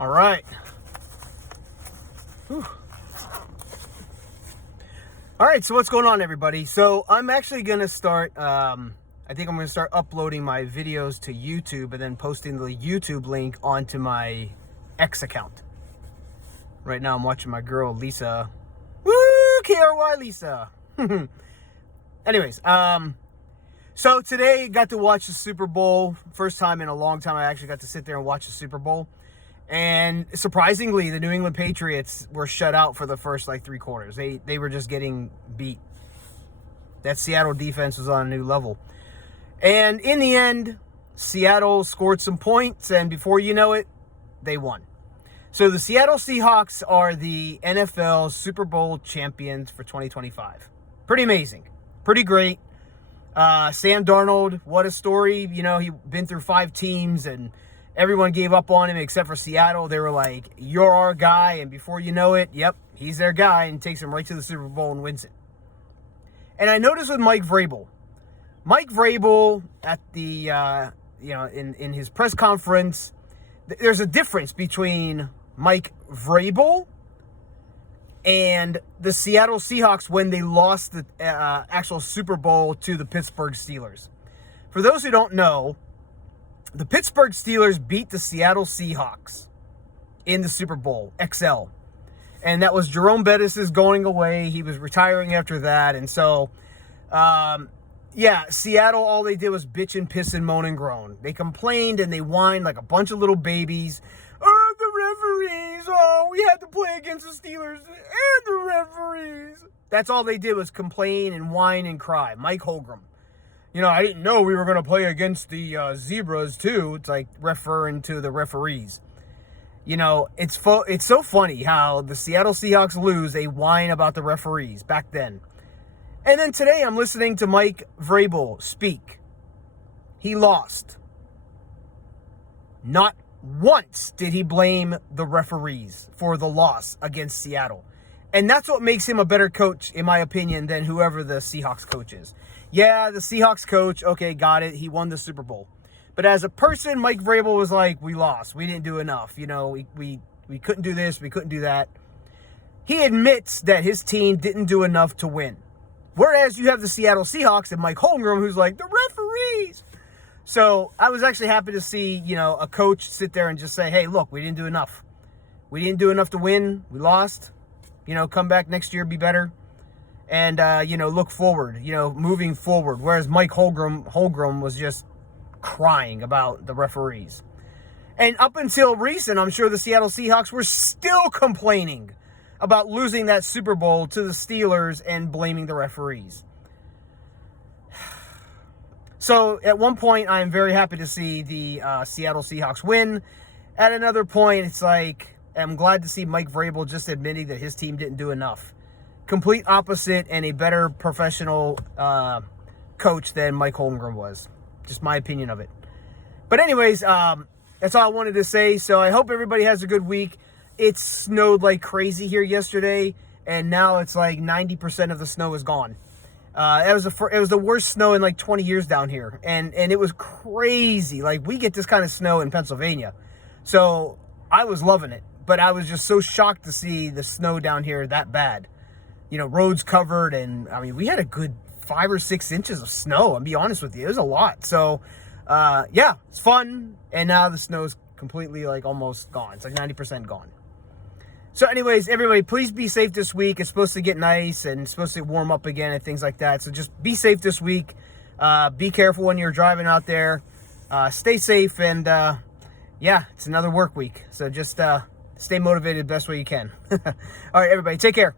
All right. Whew. All right, so what's going on, everybody? So I'm actually going to start, I think I'm going to start uploading my videos to YouTube and then posting the YouTube link onto my X account. Right now I'm watching my girl, Lisa. Woo! KRY Lisa. Anyways, so today got to watch the Super Bowl. First time in a long time I actually got to sit there and watch the Super Bowl. And surprisingly, the New England Patriots were shut out for the first like 3 quarters. They were just getting beat. That Seattle defense was on a new level. And in the end, Seattle scored some points, and before you know it, they won. So the Seattle Seahawks are the NFL Super Bowl champions for 2025. Pretty amazing. Pretty great. Sam Darnold, what a story. You know, he's been through 5 teams, and everyone gave up on him except for Seattle. They were like, you're our guy. And before you know it, yep, he's their guy, and takes him right to the Super Bowl and wins it. And I noticed with Mike Vrabel at the, in his press conference, there's a difference between Mike Vrabel and the Seattle Seahawks when they lost the actual Super Bowl to the Pittsburgh Steelers. For those who don't know, the Pittsburgh Steelers beat the Seattle Seahawks in the Super Bowl XL. And that was Jerome Bettis' going away. He was retiring after that. And so, Seattle, all they did was bitch and piss and moan and groan. They complained and they whined like a bunch of little babies. Oh, the referees. Oh, we had to play against the Steelers and the referees. That's all they did was complain and whine and cry. Mike Holmgren. You know, I didn't know we were going to play against the Zebras, too. It's like referring to the referees. You know, it's so funny how the Seattle Seahawks lose, they whine about the referees back then. And then today I'm listening to Mike Vrabel speak. He lost. Not once did he blame the referees for the loss against Seattle. And that's what makes him a better coach, in my opinion, than whoever the Seahawks coach is. Yeah, the Seahawks coach, okay, got it. He won the Super Bowl. But as a person, Mike Vrabel was like, we lost. We didn't do enough. You know, we couldn't do this. We couldn't do that. He admits that his team didn't do enough to win. Whereas you have the Seattle Seahawks and Mike Holmgren, who's like, the referees. So I was actually happy to see, you know, a coach sit there and just say, hey, look, we didn't do enough. We didn't do enough to win. We lost. You know, come back next year, be better. And, look forward, moving forward. Whereas Mike Holmgren was just crying about the referees. And up until recent, I'm sure the Seattle Seahawks were still complaining about losing that Super Bowl to the Steelers and blaming the referees. So at one point, I'm very happy to see the Seattle Seahawks win. At another point, it's like, I'm glad to see Mike Vrabel just admitting that his team didn't do enough. Complete opposite and a better professional coach than Mike Holmgren was. Just my opinion of it. But anyways, that's all I wanted to say. So I hope everybody has a good week. It snowed like crazy here yesterday, and now it's like 90% of the snow is gone. It was the worst snow in like 20 years down here, and it was crazy. Like, we get this kind of snow in Pennsylvania. So I was loving it, but I was just so shocked to see the snow down here that bad. You know, roads covered, and I mean, we had a good 5 or 6 inches of snow. I'll be honest with you, it was a lot. So, it's fun, and now the snow's completely like almost gone. It's like 90% gone. So, anyways, everybody, please be safe this week. It's supposed to get nice and it's supposed to warm up again and things like that. So, just be safe this week. Be careful when you're driving out there. Stay safe, and it's another work week. So, just stay motivated the best way you can. All right, everybody, take care.